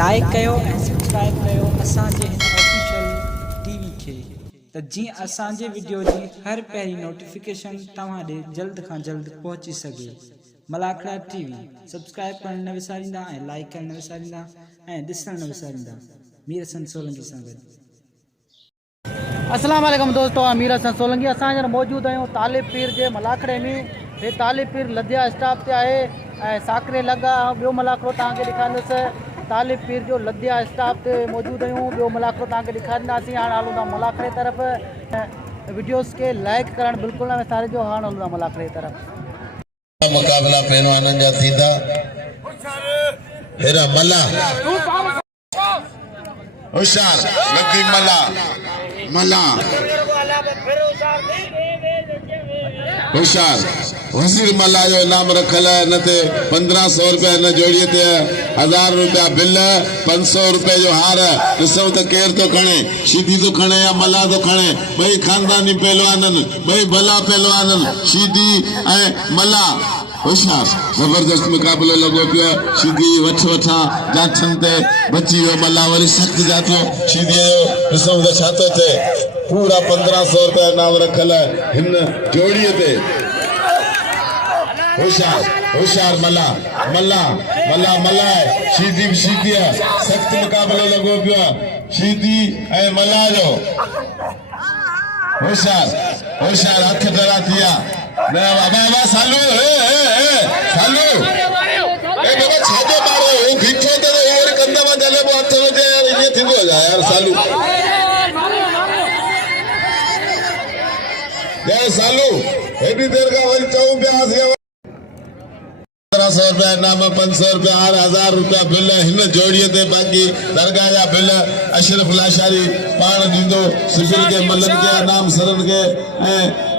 Like कयो ऐं subscribe कयो असांजे हिन ऑफिशियल टीवी खे त जीअं असांजे वीडियो जी हर पहिरीं नोटिफिकेशन तव्हां ॾे जल्द खां जल्द पहुची सघे। मलाखड़ा टीवी सब्सक्राइब करण न विसारींदा ऐं लाइक करण न विसारींदा ऐं ॾिसण न विसारींदा। मीर हसन सोलंकी सां गॾु। अस्सलाम वालेकुम दोस्तों, मीर हसन सोलंकी असां मौजूद आहियूं तालिब पीर जे मलाखड़े में। हे तालिब पीर लद्या स्टॉप ते आहे ऐं साकरे लगा ॿियो मलाखड़ो तव्हांखे ॾेखारींदुसि। तालिब पीर जो लद्या स्टॉप ते मौजूद आहियूं, ॿियो मलाखड़ो तव्हांखे ॾेखारींदासीं। हाणे हलूं था मलाखड़े तरफ़। वीडियोस के लाइक करण बिल्कुलु न विसारिजो। हाणे हलूं था मलाखड़े तरफ़। मुकाबला पहलवाननि जा थींदा। हेरा मला होशियार लतीफ मला होशियार वजीर मला जो नाम रखल है। न ते 1500 रुपया न जोड़िए ते 1000 रुपया बिल 500 रुपये जो हार। ॾिसो त केर तो खणे, शीधी तो खणे या मला तो खणे। भई खानदानी पहलवाननि, भई भला पहलवाननि, शीधी ऐं मला होशियार। जबरदस्त मुकाबलो लगो पियो। शीधी वठा जाठन ते बची वियो मला, वरी सख्त जातो शीधी जो ॾिसो त छा थो थिए। पूरा 1500 रुपया नाम रखल है हिन जोड़ीअ ते। होशियार मला शीधी सख्त मुकाबलो लगो पियो शीधी ऐं मला जो। होशियार हथ डरा थिया। बाबा सालू सालू ए बाबा छाजो मारो हूं बीठो त और कंदा मा जले बो हथ में यार ये थींदो यार सालू यार सालू एडी देर का वरी चऊं पिया 1500 रुपया नाम 500 रुपया हार 1000 रुपया बिल हिन जोड़िए ते। बाकी दरगाह जा बिल अशरफ लाशारी पान दींदो। सिबिल के मलन के नाम सरन के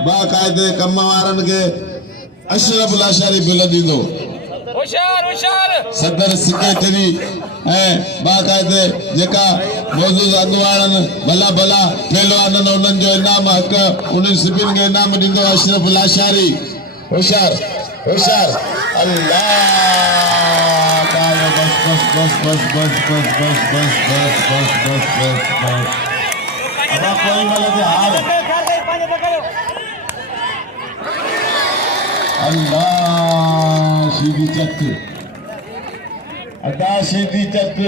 बाकायदे कम वारन के अशरफ लाशारी बिल दींदो। सदर सेक्रेटरी बाकायदे जेका मौजूद अगवान भला पहलवान उन्हनि जो इनाम हक उन्हनि सिबिन के इनाम दींदो अशरफ लाशारी। होशियार अल्लाह अब कोई मतलब हार अल्लाह सीधी चक्र अदा सीधी चक्र।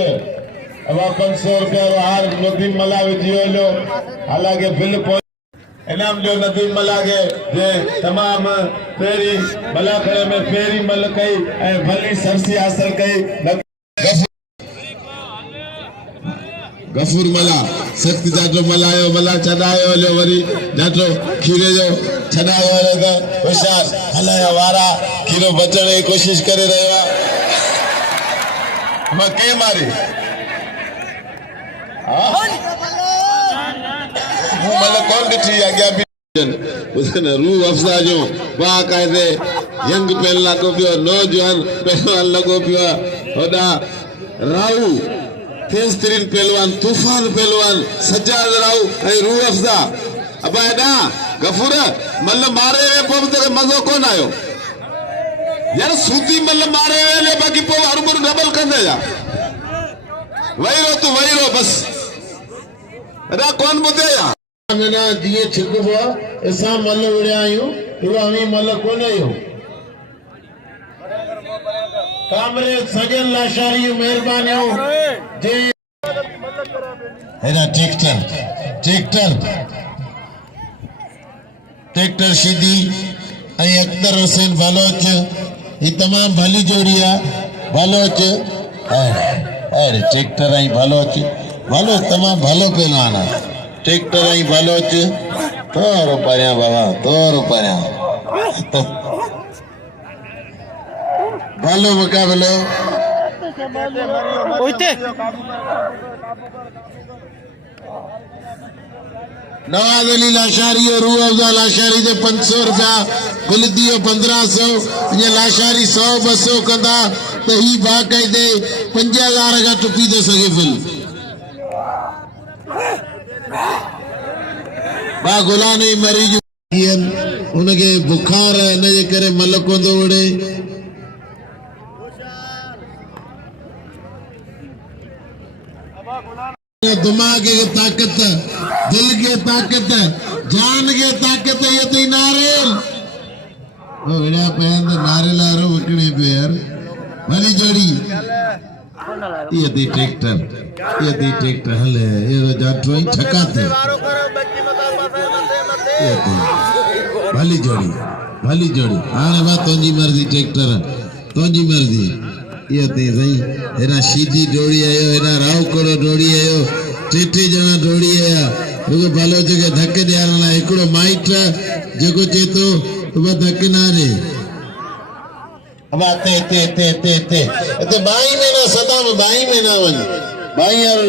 अब 500 रुपया हार नदीम मला विझी लो। हालांकि बिल इनाम जो नदीम मला के जे तमाम फेरी मलाखड़े में फेरी मल कई ऐं भली सरसी हासिल कई। गफूर मला सख्त जाटो मलायो मला चढ़ायो लो वरी जाटो खीरे जो छड़ायो तो होशियार हलाया वारा खीरो बचण की कोशिश करे रहियो मैं के मारी मल कौन ॾिठी अॻियां बि रूह अफ़ज़ा जो बाक़ायदे यंग पहलवान लॻो पियो, नौजवान पहलवान लॻो पियो। होॾा राऊ तेज़ तरीन पहलवान तूफान पहलवान सज्जाद राऊ ऐं रूह अफ़ज़ा। अब हेॾा गफूर मल मारे वे पोइ तेरे मज़ो कोन आयो यार। सूती मल मारे वे बाक़ी पोइ हर मुर डबल कंदे जा वही रो बस हेॾा कोन ॿुधे या दिए छिकबो असां मल विड़िया आहियूं। इलाही मल कोन आहियूं। कामरे सजन लाशारी मेहरबानियूं जे हेरा ट्रैक्टर शीधी ऐं अख्तर हुसैन बालोच। ये तमाम भली जोड़ी है। बालोच अरे ट्रैक्टर ऐं बालोच तमाम भलो पहलवान है। ट्रैक्टर ऐं बालोच तोरो परियां बाबा तोरो परियां भलो मुकाबलो। नवाज अली लाशारी और रूह अफ़ज़ा लाशारी जे 500 रुपया बिल दियो 1500 ये लाशारी 100-200 कंदा त ही बाक़ायदे 5000 का टुपी दे सके बिल। बा गुलानी मरीज उनके बुखार है न जे करे मल कोंदो वड़े। दिमाग की ताकत, दिल की ताकत, जान की ताकत ये तो नारियल ओ एड़ा पहन तो नारियल आरो वकने पे यार भली जोड़ी ये दी ट्रैक्टर हले ये तो जाटो ही ठकाते ये तो भली जोड़ी आने बात तोंजी मर्जी ट्रैक्टर तोंजी मर्जी ये ते सही एना सीधी जोड़ी आयो एना राव कोड़ो जोड़ी आयो टेटे जना जोड़ी आया रुगो भलो जगह धक्के दियारला एकड़ो माइट जको चेतो तो धक्के ना रे अब ते बाई में ना सदा में बाई में ना वन बाई यार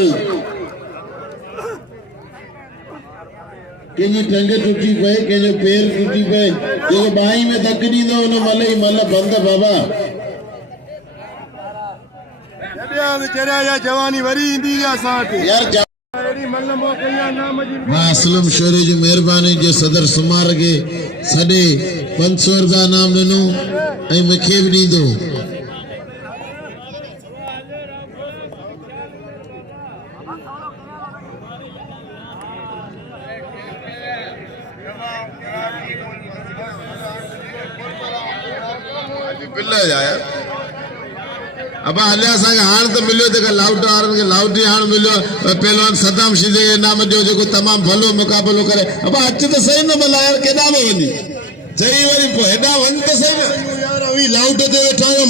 केनी टंग टूटी पे केने पैर टूटी पे जो बाई में धक्के दी दो उन मले बंद बाबा चरा या जवानी वरी इंदी या साथ यार मां असलम शोरे जी मेहरबानी जो सदर सुमार के सडे 500 रुपया नाम दिनो ऐ मखे भी दी दो बिल्ला जाया अब हले असांखे हाण त मिलियो जेका लाउट वारनि खे लाउट हाण मिलियो पहलवान सदाम शीदे जे नाम जो जेको तमामु भलो मुक़ाबिलो करे अब अच त सही न भला यार केॾा में वञी चई वरी पोइ हेॾा वञ त सही न यार अवी लाउट ते वेठा आहियूं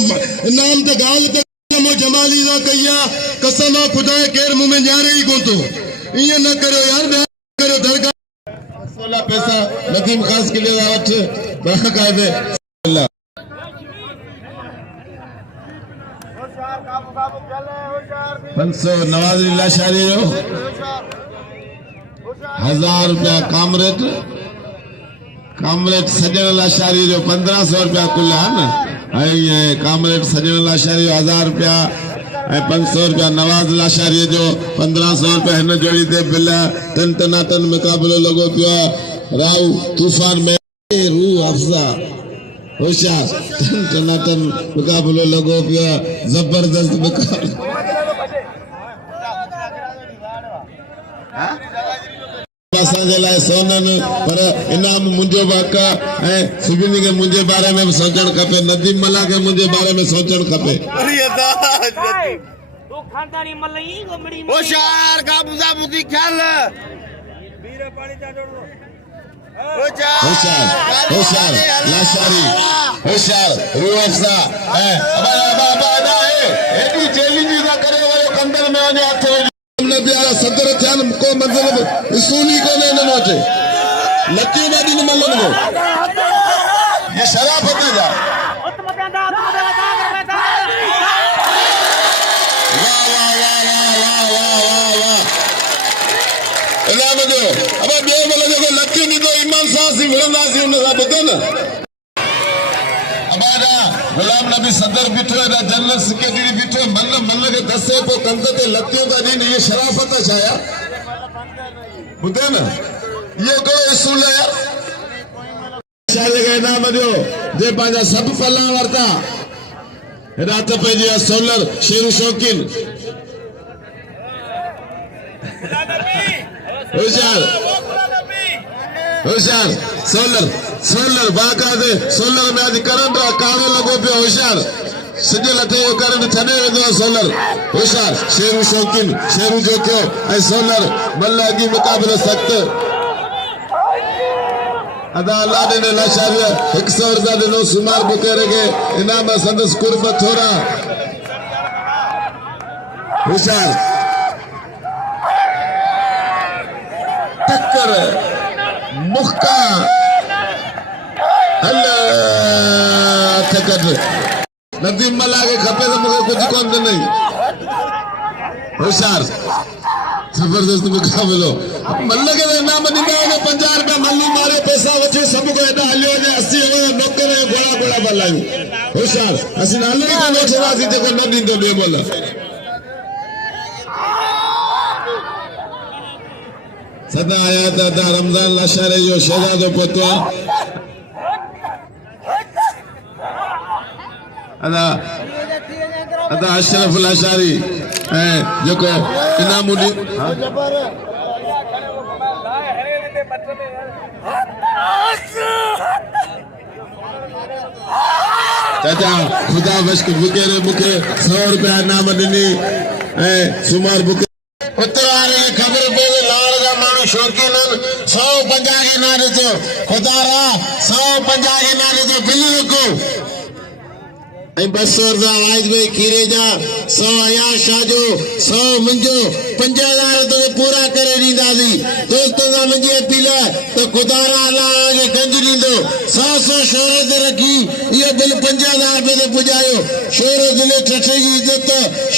नाम त ॻाल्हि त मो जमाली सां कई आहे कसम आहे ख़ुदा केरु मूं में ॼाणे ई कोन थो ईअं न करियो यार करियो दरगाह 16 पैसा नदीम ख़ासि किले जा वठ बाक़ाइदे 500 नवाज़ लाशारी जो 1000 रुपया कामरेट सजन लाशारी जो 1500 रुपया कुल है न कामरेट सजन लाशारी जो 1000 रुपया 500 रुपया नवाज़ लाशारी जो 1500 रुपया हिन जोड़ी ते बिल टन मुकाबलो लगो पियो राव तूफान में रूह अफ़ज़ा होशियार टन मुकाबलो लगो पियो जबरदस्त मुकाबलो असांजे लाइ सोनन पर इनाम मुंहिंजो बाका ऐं सुबिनी के मुंहिंजे बारे में सोचण खपे नदीम मला के मुंहिंजे बारे में सोचण खपे होशियार काबूजा बुद्धि ख्याल होशियार लाशारी होशियार रूह अफ़ज़ा एडी चैलेंज ना करे वो कंदर में वने हथ नबी आला सदर थियन को मतलब उसूली को ने न वठे लतियूं बादी न मलन को ये शराफत है जा इनाम दो अब बे मतलब जो लतियूं नी तो ईमान सां सी मिलंदासी उन सां ॿुधो न अबादा गुलाम नबी सदर बिठो है जनरल सेक्रेटरी बिठो मन के दसे पो कंध ते लतियों का दी ये शराफत है छाया बुधे न ये को उसूल है यार शाले के नाम दियो जे पांजा सब फला वरता रात पे जी सोलर शेरू शौकीन होशियार सोलर बाकायदे सोलर में आज करंट काड़ो लगो पियो होशियार सजे लथे जो करंट छॾे वेंदो सोलर होशियार शेरू शौकीन शेरू जोखियो ऐं सोलर मल्ला की मुकाबलो सख्त अदा अल्लाह ने लाशारिया 100 रुपया दिनो सुमार बुकेरे के इनाम संदस कुर्ब थोड़ा होशियार टक्कर मुक्का अल्लाह टक्कर नदीम मला के खपे तो मुझे कुछ कौन नहीं होशियार जबरदस्त मुकाबलो मल्ल के नाम निकाले ने 50 रुपया मल्लू मारे पैसा वचे सब को एदा हलियो ने 80 हो नौकर गोला बल्लायू होशियार असी नाले को नोट राजी जे को न दींदो बे बोल सदा आया दादा रमजान लाशारे जो शहजादो पोतो अदा अशरफ लाशारी जेको इनाम चाचा खुदा बश्क बुकेरे मुखे 100 रुपया इनाम ॾिनी सुमार बुके उतरारे खबर पे लाड़ जा माण्हू शौक़ीन 150 के ना ॾिजो खुदा रा 150 के ना ॾिजो बिल लिखो 200 रुपया वाइज में खीरे जा 100 अयाश शाह जो 100 मुंजो 5000 तो पूरा करे ॾींदासीं दोस्तों सां मुंहिंजी अपील तो खुदा रा अल्लाह के गंज ॾींदो 100 शोहरत रखी इहो बिल 5000 रुपए ते पुॼायो शोहर दिले ठठे जी इज़त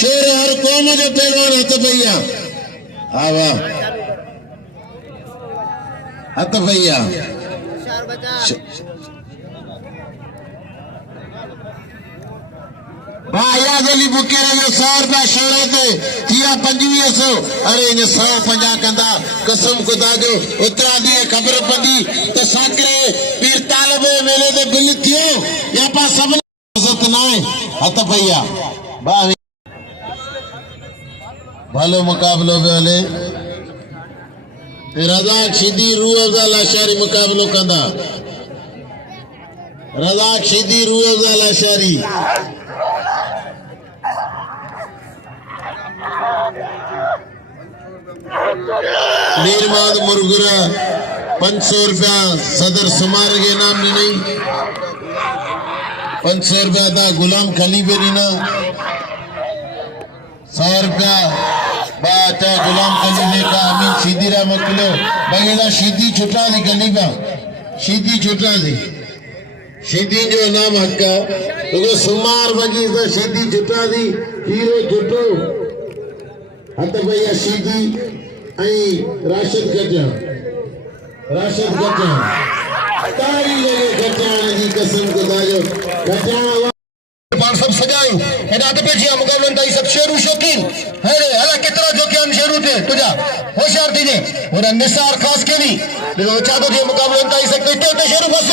शोहर हर क़ौम जो पहलवान हथ पई आहे हा वाह हथ पई आहे भाई बुकेरे जो 100 रुपया शोहरत थिया 2500 अरे इन 150 कंदा कसम खुदा जो उतरा दी खबर पंदी तो साकरे पीर तालब मेले ते बिल थियो या पा सब इज्जत नाए हथ भैया वाह भलो मुकाबलो पे हले रज़ाक शिदी रूह अफ़ज़ल अशरी मुकाबलो कंदा रज़ाक शिदी रूह अफ़ज़ल अशरी नीरमाद मुरगुरा 500 रुपया सदर सुमार के नाम नहीं 500 रुपया था गुलाम खलीफे नीना 100 रुपया बाचा गुलाम खलीफे का अमीन सीधीरा मकलो बगेला सीधी छुटा दी खलीफा सीधी छुटा दी सीधी जो नाम हक्का तो सुमार बगी तो सीधी छुटा दी हीरो छुटो हत भैया सीधी राशिद गजा तारी लगे गजान जी कसम खुदा जो गजान पान सब सजायो एडा तो पेचिया मुकाबलन ताई सब शेरू शौकीन है रे हला कितना जो के शेरू थे तुझा होशियार थी जे और निसार खास के नहीं देखो चादो जे मुकाबलन ताई सकते तो शेरू बस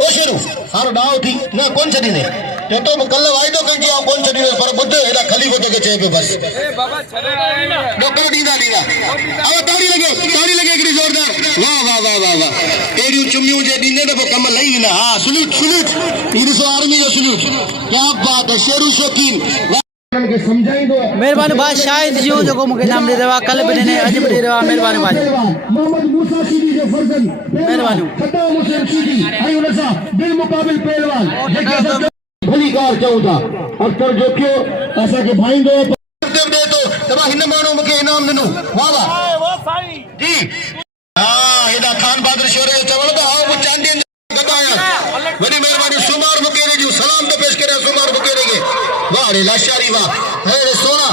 ओ शेरू हारो डाव थी ना कौन छडी ने तो कल वायदो कंजी आ कौन छडी ने पर बुद्ध एडा खलीफो तो के चे पे बस ए बाबा छरे आए डॉक्टर दीदा अब ताड़ी लगे एकड़ी जोरदार वाह वाह वाह वाह वाह एडी चुमियो जे दीने तो कम लई ना हां सलूट 300 आर्मी जो सलूट क्या बात है शेरू शौकीन के समझाई दो मेहरबानी भाई शायद जो जो मुके नाम दे देवा कल भी ने आज भी दे देवा मेहरबानी भाई मोहम्मद मूसा सीधी जो फर्जन मेहरबानी खट्टा मुस्लिम सीधी आई उनसा दिल मुकाबिल पहलवान भली कार चौथा अख्तर जो क्यों ऐसा के भाई दो दे तो तबा हिन मानो मुके इनाम दिनो वाह वाह जी हां एदा खान बहादुर शोरे चवण तो आओ वो चांदी गदाया बड़ी मेहरबानी सुमार मुकेरे जो सलाम तो पेश करे सुमार मुकेरे के वाह रे लाशारी वाह है रे सोना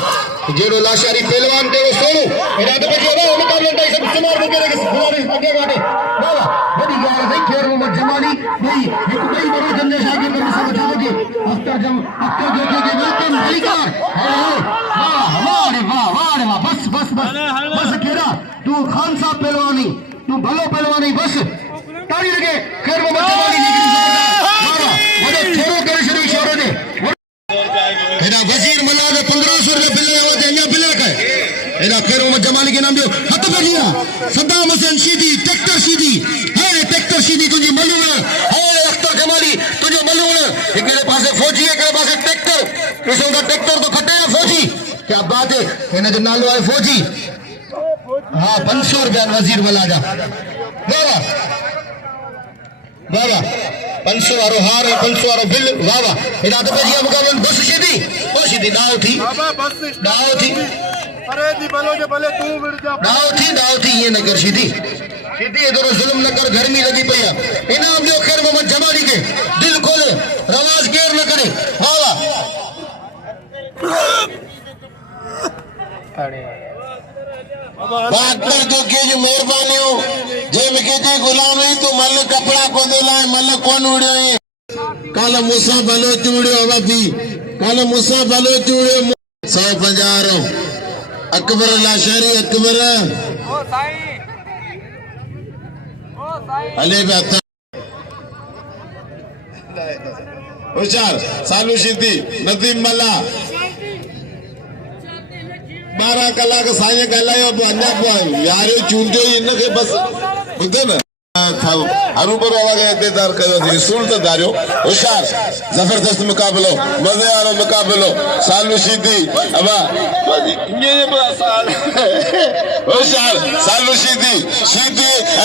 जेड़ो लाशारी पहलवान तेरो सोनू एदा तो पेश वाह मुकाबले ताई सब सुमार मुकेरे के खिलाड़ी आगे गाड़े वाह बड़ी गाल है खेर मोहम्मद जमाली भाई एक बड़ी बड़ी जंदे शादी में सब बता दे अख्तर जो के वेलकम मलिका वाह वाह बस केरा तू खान साहब पहलवानी तू भलो पहलवानी बस ताड़ी लगे खैर मोहम्मद जमाली निकली वाह वो छोरो करे शुरू शोरो ने एदा वजीर मल्ला ने 1500 रुपए बिल हो देना बिल रखा एदा खैर मोहम्मद जमाली के नाम जो हथ पे लिया सद्दाम हुसैन सीधी ट्रैक्टर सीधी है ट्रैक्टर सीधी तुझी मलूना है अख्तर जमाली तुझे मलूना एकड़े पासे फौजी एकड़े पासे ट्रैक्टर इसो का ट्रैक्टर तो खटे है फौजी क्या बात है इने जो नालो है फौजी हां 500 रुपया वजीर मल्ला जा वाह वाह 500 वारो हार 500 वारो बिल वाह वाह इदा तो पेजिया मुकाबलन बस सीधी ओ सीधी दाव थी अरे दी भलो जे भले तू विड़ जा दाव थी ये न कर सीधी इधर जुल्म न कर गर्मी लगी पया इनाम जो खैर मोहम्मद जमाली के दिल खोले रवाज गेर न करे वाह वाह बाकर जो के जो मेहरबानी हो जे के जे गुलाम है तो मल कपड़ा को देला मल कोन उड़ियो है काल मूसा भलो चूड़ियो बाबी काल मूसा भलो चूड़ियो 150 अकबर लाशरी अकबर ओ साईं अले बात होशियार सालू सिद्दी नदीम मल्ला 12 कलाक साईं ॻाल्हायो पोइ अञा पोइ यारियो चूंडियो ई हिनखे बसि ॿुधो न हरूभरू आवाज़ इंतज़ार कयोसीं सूरत दारियो होशियार जबरदस्त मुकाबलो मज़े वारो मुकाबलो सालू शीदी अब होशियार सालू शीदी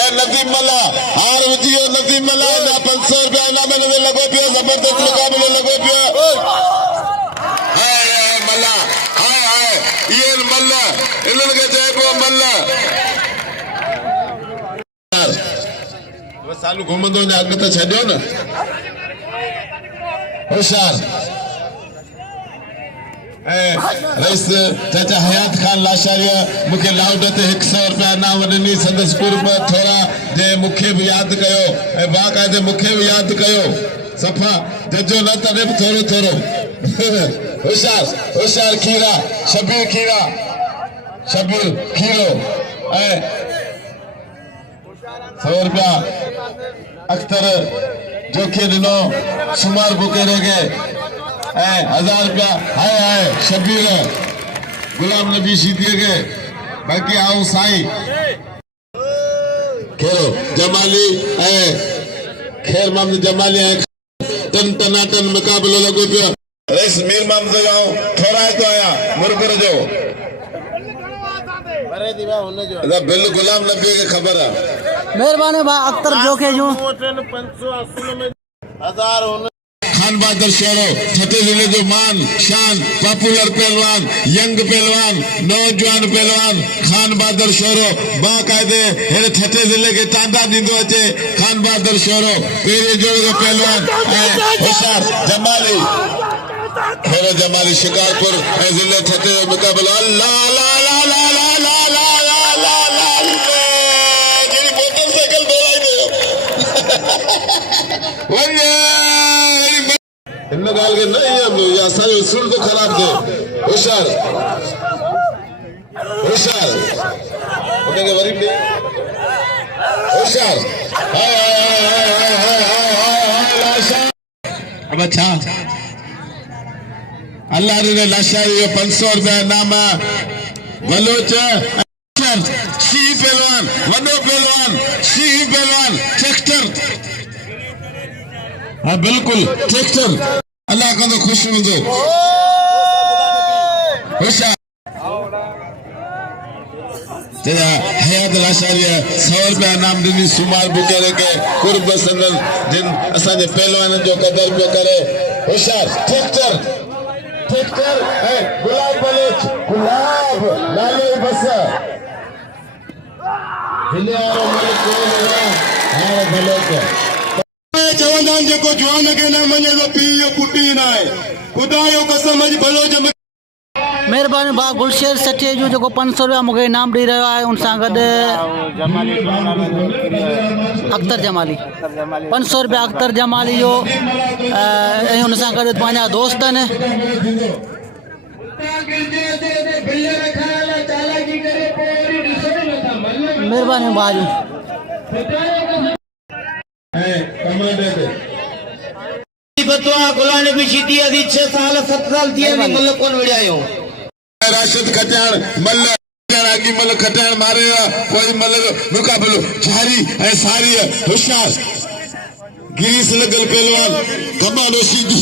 ऐं नदीम मला हार विझी वियो नदीम मला 500 रुपया इनाम हिन में लॻो पियो जबरदस्त मुकाबलो लॻो पियो हाय हाय मला हाय हाय इहे मल्ल इन्हनि खे चइबो मल्ल सालू घुमंदो वञे अॻु त छॾियो न होशियार ऐं रईस चाचा हयात खान लाशारिया मूंखे लाउड ते 100 रुपया इनाम ॾिनी संदसि कुर्ब थोरा जंहिं मूंखे बि यादि कयो ऐं बाक़ाइदे मूंखे बि यादि कयो सफ़ा जजो न तॾहिं बि थोरो थोरो होशियार होशियार खीरा शबीर खीरो ऐं 100 रुपया अख्तर जोखे ॾिनो सुमार बुकेरे खे ऐं 1000 रुपया हाय हाय शबीर गुलाम नबी शीदीअ खे बाक़ी आऊं साईं खेरो जमाली ऐं खेर मोहम्मद जमाली ऐं टन टनाटन मुकाबलो लॻो पियो रईस मीर मोहम्मद गांव ठोराए थो आहियां मुरबर जो बिल गुलाम नबी खे ख़बर आहे मेहरबानी भाई अख्तर जोखे जो खान बहादुर शेरो छठे जिले जो मान शान पॉपुलर पहलवान यंग पहलवान नौजवान पहलवान खान बहादुर शेरो बाकायदे हेरे छठे जिले के तांदा दींदो अचे खान बहादुर शेरो पेरे जोड़े जो पहलवान होशियार जमाली खेरो जमाली शिकारपुर जिले छठे मुकाबला अल्लाह ला ला ला ला ला ला ला ला ला जेडी मोटरसाइकिल दौड़ाई दे इन गाल के नहीं या सारे सुन तो खराब थे होशियार उनके वरी पे होशियार हाय हाय हाय हाय हाय लाशा अब अच्छा अल्लाह ने लाशा ये 500 रुपया इनाम बलोच शी पहलवान वडो पहलवान शी पहलवान ट्रैक्टर हाँ बिल्कुल ट्रैक्टर अल्लाह का तो खुश हूंदो होशियार तेरा हयात लाशारिया 100 रुपया इनाम ॾिनी सुमार बुकेरे के कुर्ब संदन जिन असांजे पहलवान जो कदर पियो करे होशियार ट्रैक्टर ऐं गुलाब लाले बस हिने वारो मलिक हाणे भले चवंदा जेको जवान खे न मञे त पीउ जो पुटु ई न आहे ख़ुदा जो कसम अॼु भलो जम मेहरबानी भाउ गुलशेर सचे जो जेको 500 रुपया मूंखे इनाम ॾेई रहियो आहे उन सां गॾु अख्तर जमाली 500 रुपया अख्तर जमाली जो ऐं उन सां गॾु पंहिंजा दोस्त आहिनि मेहरबानी भाउ गुलाम नबी शीदी अदी 6 साल 7 साल थी वई मुल्क कोन विड़ायो राशिद खटाण मल्ल आगी मल खटाण मारे कोई मल मुकाबलो जारी ऐं सारी होशियार गिरीस लगल पहलवान कमाल शीदी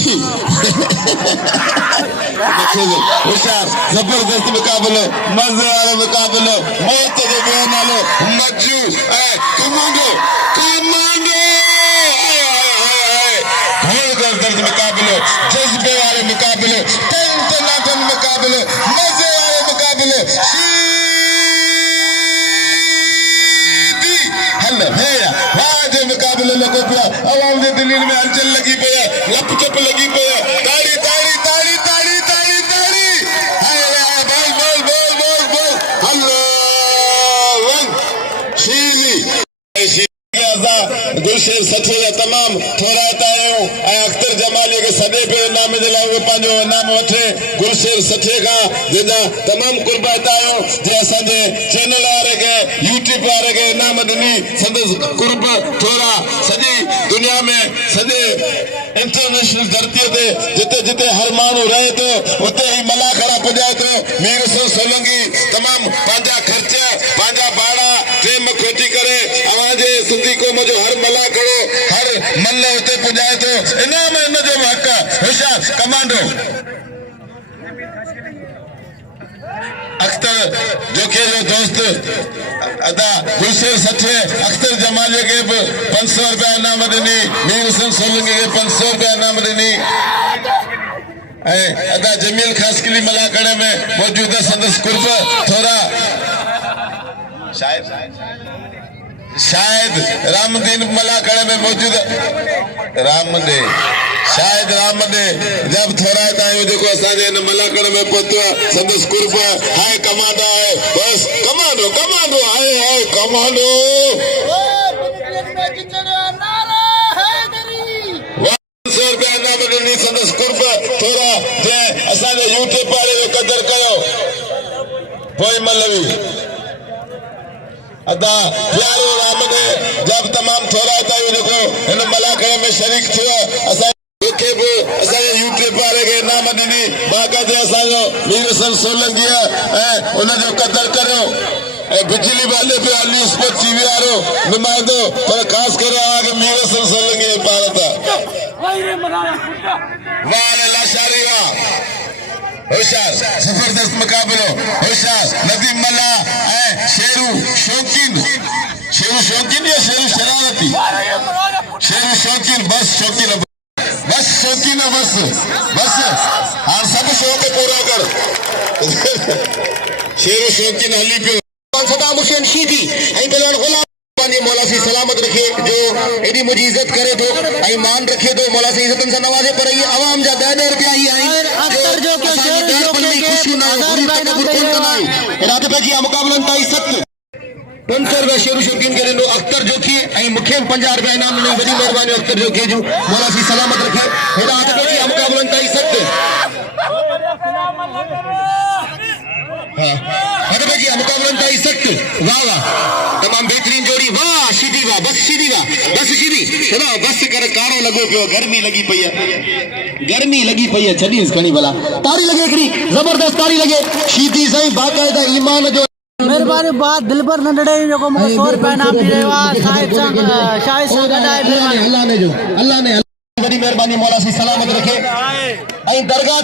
होशियार जबरदस्त मुकाबलो मजे वालो मुकाबलो मौत जो ॿियो नालो मज्जू ऐं कमांडो दर्द मुकाबलो जज्बे वाले मुकाबले टन मुकाबले मजे वाले मुकाबले मुकाबले लगे पिया आवाम के दिल्ली में हलचल लगी पे लप चप लगी पे ताड़ी ताड़ी ताड़ी ताड़ी ताड़ी ताड़ी हाय बोल बोल बोल बोल बोल अल्लाह शीली गुलशेर सचे जा तमाम थोराता आहियूं ऐं अख्तर जमाली के सदे पे इनाम जे लाइ पंहिंजो इनाम वठे गुलशेर सचे का जंहिंजा तमाम कुर्बात आहियूं जे असांजे चैनल वारे के यूट्यूब वारे के इनाम ॾिनी संदसि कुर्ब थोरा सॼी दुनिया में सॼे इंटरनेशनल धरती ते जिते जिते हर माण्हू रहे थो उते ही मलाखड़ा पुॼाए थो। मीर हुसैन सोलंकी तमाम पंहिंजा ख़र्च पंहिंजा भाड़ा ट्रेन में खोटी करे अवाजे सिंधी क़ौम जो हर मलाखड़ो हर मल उते पुॼाए थो। इनाम इन जो हक़ होशियार कमांडो अख्तर जोखे जो दोस्त अदा गुलशेर सचे अख्तर जमाले के 500 रुपया इनाम ॾिनी मीर हुसैन सोलंकी के 500 रुपया इनाम ॾिनी अदा जमील खासकली मलाखड़े में मौजूद संदस कुर्ब थोड़ा शायद रामदीन मलाखड़े में मौजूद रामदे शायद रामदे जब थोड़ा आहियूं जेको असांजे इन मलाखड़ में पहुतो आहे संदसि कुर्ब हाय कमांडो आहे बस कमांडो कमांडो हाय हाय कमांडो 100 रुपया इनाम ॾिनी संदसि कुर्ब थोड़ा जंहिं असांजे यूट्यूब वारे जो क़दुरु कयो पोइ मलवी अदा प्यारो रामदे जब तमाम थोड़ा आहियूं जेको हिन मलाखड़े में शरीक थियो असां यूट्यूब वारे के इनाम ॾिनी बाक़ाइदे असांजो मीर हुसैन सोलंकी ऐं उनजो क़दुरु करियो ऐं बिजली वाले पे अली स्पोर्ट टीवी वारो नुमाइंदो पर ख़ासि करे आगे मीर हुसैन सोलंकी जे पार वाह लाशारी वाह होशियार जबरदस्त मुकाबलो होशियार नदीम मल्ला ऐं शेरू शौकीन या शेरू शरारती शेरू शौकीन बस शौकीन बस शौकीन बस बस हाँ सब शौक पूरा कर शेरू शौकीन हली पियो सदाम हुसैन शीदी ऐं पहलवान गुलाम पानी मौला सी सलामत रखे जो एडी मुझी इज्जत करे तो आई मान रखे तो मौला सी इज्जतन से नवाजे पर ये आवाम जा 10 रुपया ही आई अख्तर जो के शेर जो के खुशी ना पूरी तक कोई नहीं रात पे जी मुकाबलन ताई सख्त 500 रुपया शेरू शौकीन के दिनो अख्तर जोखी आई मुखे 50 रुपया इनाम मिले बड़ी मेहरबानी अख्तर जोखी जो मौला सी सलामत रखे रात पे जी मुकाबलन ताई सख्त हां अरे जी मुकाबलन ताई सख्त वाह वाह तमाम बेहतरीन जोड़ी वाह सीधी वाह बस सीधी चलो बस कर कारो लगो पियो गर्मी लगी पई है छड़ी खणी भला तारी लगे एकड़ी जबरदस्त तारी लगे सीधी सही बाकायदा ईमान जो मेहरबानी बात दिलबर नंढड़े जो को 100 रुपया इनाम दी रहे वा शायद संग गडाए मेहरबानी अल्लाह ने बड़ी मेहरबानी मौला सी सलामत रखे आई दरगाह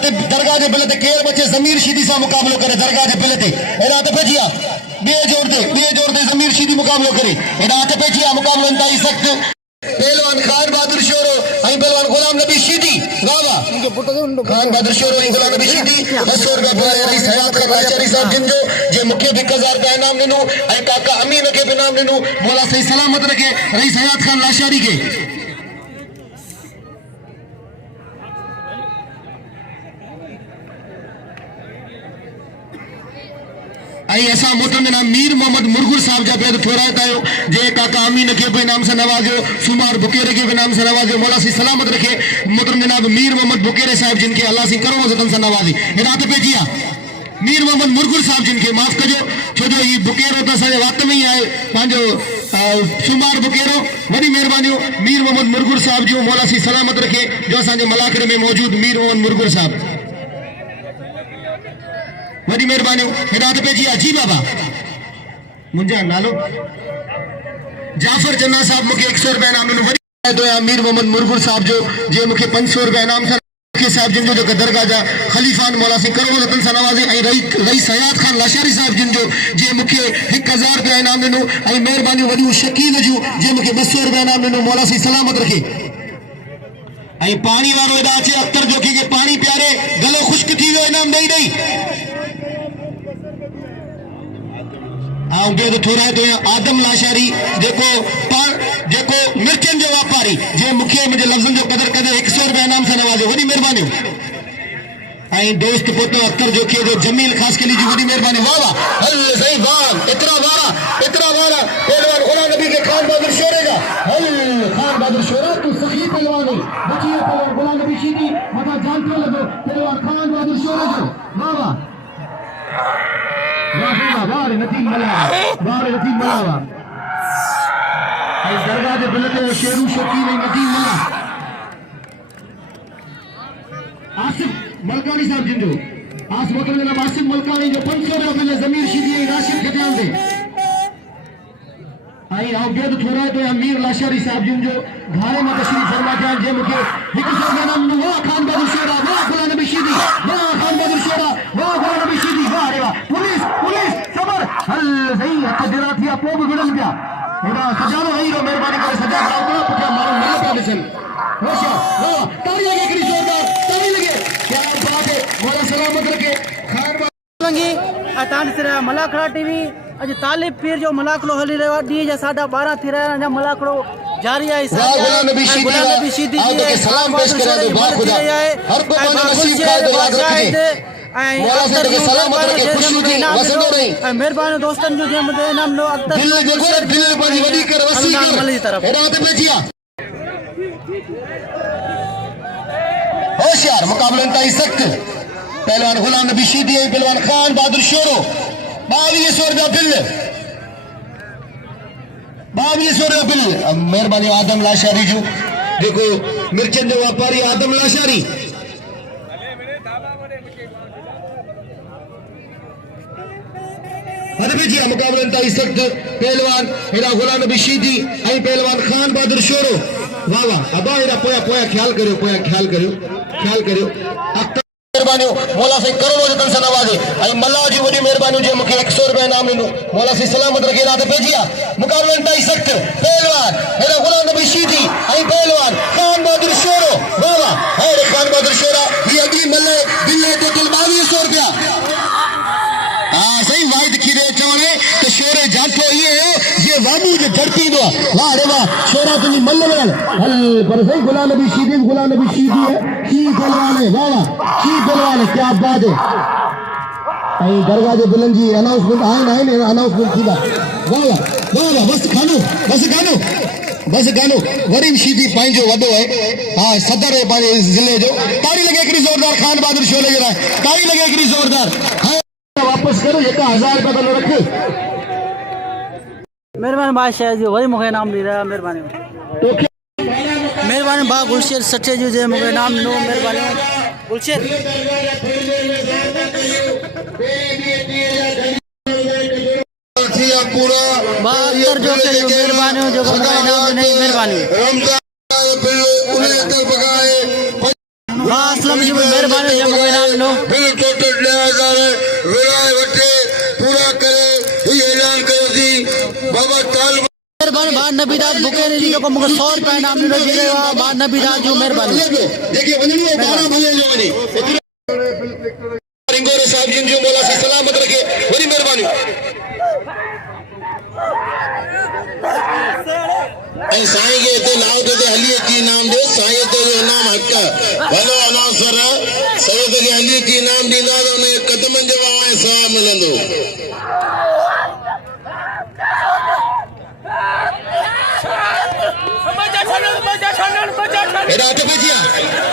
दे बिल ते केर बचे जमीर शीदी सा मुकाबलो करे दरगाह दे बिल ते एड़ा ते भेजिया बे जोड़ दे जमीर शीदी मुकाबलो करे एड़ा ते भेजिया मुकाबलो इंतहाई सख्त पहलवान खान बहादुर शोरो आई पहलवान गुलाम नबी शीदी वाह खान बहादुर शोरो आई गुलाम नबी शीदी 200 रुपया बुलाए रही हयात खान लाचारी साहब जिन जो जे मुखे 1000 रुपया इनाम दिनो आई काका अमीन के इनाम दिनो मौला सही सलामत रखे रईस हयात खान लाचारी के आई ऐसा मोहतरम जनाब मीर मोहम्मद मुरगुल साहब जा पे थोराता आयो जे काका अमीन के पे नाम से नवाजो सुमार बुकेरे के नाम से नवाजो मौला सी सलामत रखे मोहतरम जनाब मीर मोहम्मद बुकेरे साहब जिनके अल्लाह सी करोड़ों जतन से नवाजी रात पे जिया मीर मोहम्मद मुरगुल साहब जिनके माफ कजो छो जो ये बुकेरो तो सारे वात में ही आए पांजो सुमार बुकेरो बड़ी मेहरबानी मीर मोहम्मद मुरगुल साहब जो मौला सी सलामत रखे जो असांजे मलाखड़े में मौजूद मीर मोहम्मद मुरगुल साहब बड़ी मेहरबानी हिदायत पे जी अजी बाबा मुंजा नालो जाफर जन्ना साहब मुके 100 रुपया इनाम मिलो बड़ी तो मीर मोहम्मद मुरगुल साहब जो जे मुके 500 रुपया इनाम के साहब जिन जो दरगाह जा खलीफान मौला सिंह करोड़ों रतन सा नवाजी आई रईस हयात खान लाशारी साहब जिन जो जे मुके 1000 रुपया इनाम दिनो आई मेहरबानी वडी शकील जो जे मुके 200 रुपया इनाम दिनो मौला सी सलामत रखे आई पानी वारो एदा अचे अख्तर जो के पानी प्यारे गलो खुश्क थी वियो इनाम दई आउं तो थोड़ा तो आदम लाशारी जेको मिर्चन जो व्यापारी जे मुखे मुझे लफ्जन जो कदर कदे 100 रुपया इनाम से नवाजो वडी मेहरबानी ऐं दोस्त पुट अख्तर जो के जो जमील खास के लिए वडी मेहरबानी वाह वाह हल सही वाह इतना वारा पहलवान गुलाम नबी के खान बहादुर शोरे का हल खान बहादुर शोरा तू सही पहलवान है बचिए पहलवान गुलाम नबी शीदी मता जानते लगो पहलवान खान बहादुर शोरे जो वाह वाह रे नतीम मलावा ऐं दरगाह जे बिल ते शेरू शकील ऐं नतीम मला आसिफ मलकानी साहब जिंदो आस वक्त में आसिफ मलकानी जो 500 रुपए जमीर शीदी राशिद के ध्यान दे आई आओ बेद थोड़ा तो अमीर लाशारी साहब जिंदो घारे में तशरीफ फरमा जान जे मुके हिक सौ का नाम वाह खान बहादुर शेरा वाह गुलाम नबी शीदी वाह खान बहादुर शेरा वाह गुलाम नबी शीदी वाह रे वाह पुलिस सबर हल सही हथ जरा थी आपो भी विड़न गया एड़ा सजानो रही रो मेहरबानी करे सजा कराओ पुठा मारो मेरे पे दिसन होशा वाह ताली लगे करी जोरदार ताली लगे क्या बात है मौला सलामत रखे खान लंगी तान सिरा मलाखड़ा टीवी अज तालिब पीर जो मलाखड़ो हली रहा डी जा 12:30 थी रहा अञा मलाखड़ो जारी आहे गुलाम नबी शीदी आओ तो के सलाम पेश करे तो बा खुदा हर को पांच नसीब का दुआ रखे मौला से के सलामत रखे खुशी दी वसदो रही मेहरबान दोस्तन जो जे मुदे नाम लो अख्तर दिल जो दिल बड़ी वडी कर वसी कर एड़ा ते बेजिया होशियार मुकाबला इंतहाई सख्त पहलवान गुलाम नबी शीदी पहलवान खान बहादुर शोरो 2200 रुपया बिल 2200 रुपया बिल मेहरबानी आदम लाशारी जो देखो मिर्चन जो व्यापारी आदम लाशारी जी मुकाबला इंतहाई सख्त पहलवान हेरा गुलाम नबी शीदी पहलवान खान बहादुर शोरो वाह वाह अबा हेरा पोया ख्याल करियो मेहरबानियों मौला से करोड़ों जतन से नवाजे आई मल्ला जी वडी मेहरबानियों जे मुखे 100 रुपया इनाम ॾिनो मौला से सलामत रखे रात भेजिया मुकाबला इंतहाई सख्त पहलवान हेरा गुलाम नबी शीदी आई पहलवान खान बहादुर शोरो वाह वाह हेरे खान बहादुर शोरा ये अगली मल्ले बिल्ले तो दिल 2200 रुपया हां सही वाहिद खीरे चवणे तो शोरे जाठो ये वाबू जे धरती दो वाह रे वाह शोरा तुनी मल्ल वेल हल पर सही गुलाम नबी शीदी है की पहलवान है वाह की पहलवान है क्या बात है आई दरगाह जे बुलंदी अनाउंसमेंट आए ना अनाउंसमेंट थीदा वाह बस गानो वरी शीदी पांजो वडो है हां सदर है पांजे जिले जो ताली लगे एकड़ी जोरदार खान बहादुर शोले जरा ताली लगे एकड़ी जोरदार वापस करो ये 1000 रुपया तो रखे मेहरबानी बादशाह जी वही मुखे नाम दी रहा मेहरबानी बा गुलशेर सच्चे जो जे मुखे नाम नो मेहरबानी गुलशेर पूरा बा अख्तर जो के मेहरबानी जो मुखे नाम नहीं मेहरबानी बा असलम जी मेहरबानी जो मुखे नाम नो बिल टोटल 1000 विलाय वटे पूरा करे ये ऐलान करो जी बाबा ताल मेहरबानी बा नबीदात बुकेरी जी को मुखे 100 रुपया इनाम ॾिनो जी बा नबीदात जो मेहरबानी देखिए वननो 12 भले जो वनी रिंगोरे साहब जिन जो मौला से सलामत रखे बड़ी मेहरबानी ऐं साईं के ते नाव ते हली की इनाम दे साईं ते इनाम हक हेलो अनाउंसर सैयद के हली की इनाम दीदा तो ने कदमन जो आए सवाब मिलंदो एड़ा तो बेजिया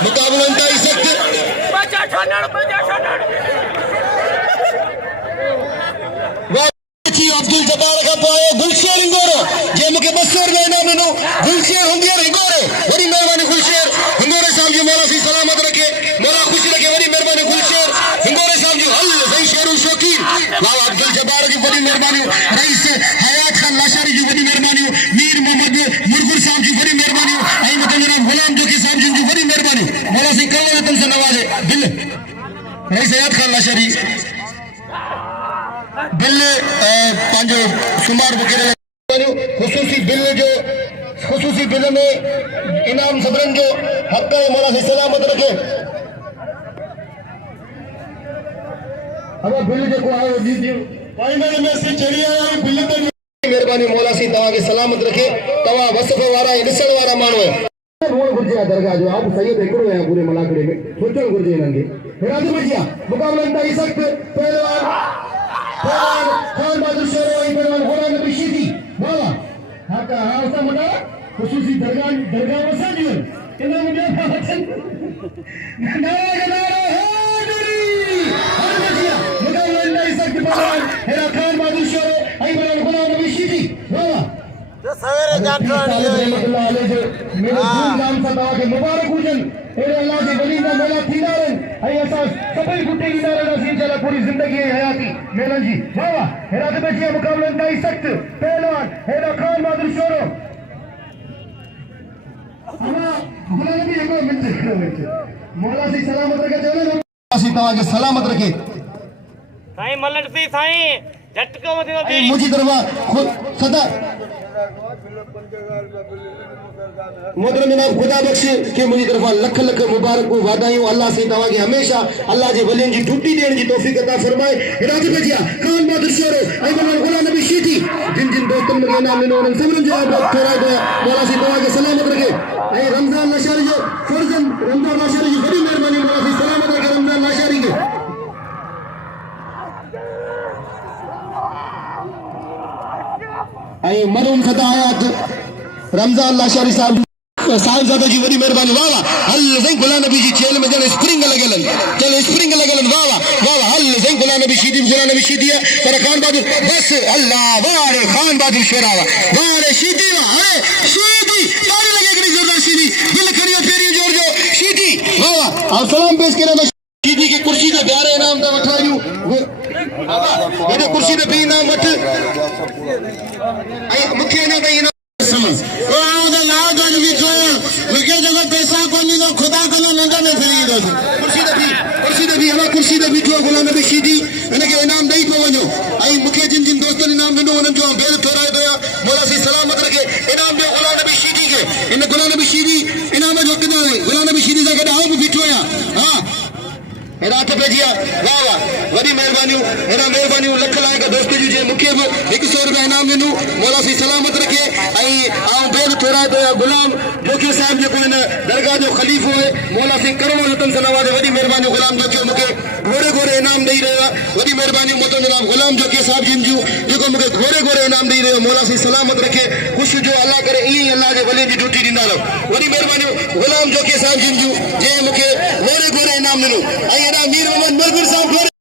मुकाबला इंतहाई सख्त अब्दुल जब्बार का पाए गुलशेर हिंगोरो जे मुके 200 रुपया इनाम ॾिनो गुलशेर हिंगोरो बड़ी मेहरबानी गुलशेर हिंगोरे साहब जी मौला सी सलामत रखे मौला खुशी रखे बड़ी मेहरबानी गुलशेर हिंगोरे साहब जी हल सही शेरू शौकीन वाह अब्दुल जब्बार की बड़ी मेहरबानी रईस हयात खान लाशारी जी बड़ी मेहरबानी मीर मोहम्मद मुरगुर साहब जी बड़ी मेहरबानी आई मतलब जनाब गुलाम जोगी साहब जी बड़ी मेहरबानी मौला सी करोड़ों जतन से नवाजे दिल रईस हयात खान लाशारी बिल पंहिंजो शुमार वग़ैरह ख़ुशूसी बिल में इनाम सभरन जो हक़ है मौला से सलामत रखे अब बिल जो आयो दीजिए फाइनल में से चढ़ी आया बिल तो मेहरबानी मौला से तवा के सलामत रखे तवा वसफ वारा ॾिसण वारा माण्हू है दरगाह जो आप सैयद हिकिड़ो है पूरे मलाकड़े में सोचणु घुरिजे हिननि खे हिरात बचिया मुक़ाबलनि ताईं सख़्त पहलवान खान बहादुर शेरो ऐं पहलवान गुलाम नबी शीदी वाह वाह हा का हा असां वॾा ख़ुशूसी दरगाह वसां ॾियूं इन मुंहिंजा वचन मुक़ाबलनि ताईं सख़्त पहलवान हेरा खान बहादुर शेरो ऐं पहलवान गुलाम नबी शीदी वाह वाह सवेरे मुबारक हुजनि अल्लाह जे वली जा मेला थींदा रहनि ऐं असां सभई बूटे ॾींदा रहंदासीं इंशाअल्लाह पूरी ज़िंदगी ऐं हयाती मेलनि जी वाह वाह हेरात बचिया मुक़ाबलनि ताईं सख़्त पहलवान हेरा खान बहादुर शेरो मौला सी सलामत रखे तव्हांखे सलामत रखे साईं मलट सी साईं झटको मत ऐं मुंहिंजी तरफ़ां सदा मोहतरम जनाब खुदा बख्श के मुंहिंजी तरफ़ां लख लख मुबारकूं वाधायूं अल्लाह से तव्हांखे हमेशा अल्लाह जे वलियनि जी ड्यूटी ॾियण जी तौफ़ीक़ अता फरमाए हिरात बचिया खान बहादुर शेरो ऐं गुलाम नबी शीदी जिन जिन दोस्तनि मूंखे इनाम ॾिनो उन्हनि सभिनीनि जो ठहिराए थो मौला सी तव्हांखे सलामत रखे ऐं रमज़ान लाशारी जो फर्ज़न रमज़ान लाशारी जी वॾी महिरबानी मौला सी सलामत रखे रमज़ान लाशारी खे ऐं मरूम सदा हयात रमज़ान लाशारी साहिबजादा जी वॾी महिरबानी वाह वाह हल साईं गुलाम नबी जी चेल में ॼण स्प्रिंग लॻियल आहिनि वाह वाह हल साईं गुलाम नबी शीदी आहे पर खान बहादुर बस अल्लाह वाह रे खान बहादुर शेरा वाह रे शीदी वाह अरे शीदी ताड़ी लगे हिकिड़ी ज़ोरदार शीदी दिल खड़ियो पेरियों जोर जो शीदी वाह वाह और सलाम पेश करियां शीदी खे कुर्सी ते ॿियारे इनाम था वठायूं हेॾे कुर्सी ते बि इनाम वठ ऐं मूंखे हिन ताईं इनाम पैसा कोन्हे तो खुदा को नंद में फिरी कुर्सी ते बीठो गुलाम नबी शीदी हिनखे इनाम ॾेई पियो वञो ऐं मूंखे जिन जिन दोस्तनि इनाम ॾिनो उन्हनि जो बेल थोराए थो मौला सी सलामत रखे इनाम ॾियो गुलाम नबी शीदी खे इन गुलाम नबी शीदी इनाम जो हक़दार आहे गुलाम नबी शीदी सां गॾु आउं बि बीठो आहियां हा हिरात पइजी वाह वाह वॾी महिरबानियूं हेॾा महिरबानियूं लख लाइक़ दोस्त जूं जे मूंखे बि 100 रुपया इनाम ॾिनो मौला सी सलामत रखे ऐं आउं बेल थोराए थो गुलाम जोखी साहिब जेको हिन दरगाह जो ख़लीफ़ो आहे मौला सी करोड़ो रतन सां नवाज़े वॾी महिरबानियूं गुलाम जोखी मूंखे घोड़े घोड़े इनाम ॾेई रहियो आहे वॾी महिरबानियूं मोहतरम जनाब गुलाम जोखी साहिब जिन जूं जेको मूंखे घोड़े घोड़े इनाम ॾेई रहियो मौला सी सलामत रखे ख़ुशि जो अल्लाह करे ईअं ई अल्लाह जे वली जी ड्यूटी ॾींदा रहो वॾी महिरबानियूं गुलाम जोखी साहिब जिन जूं जंहिं मूंखे घोड़े घोड़े इनाम ॾिनो ऐं हेॾा मीर मोहम्मद मुरगुर साहिब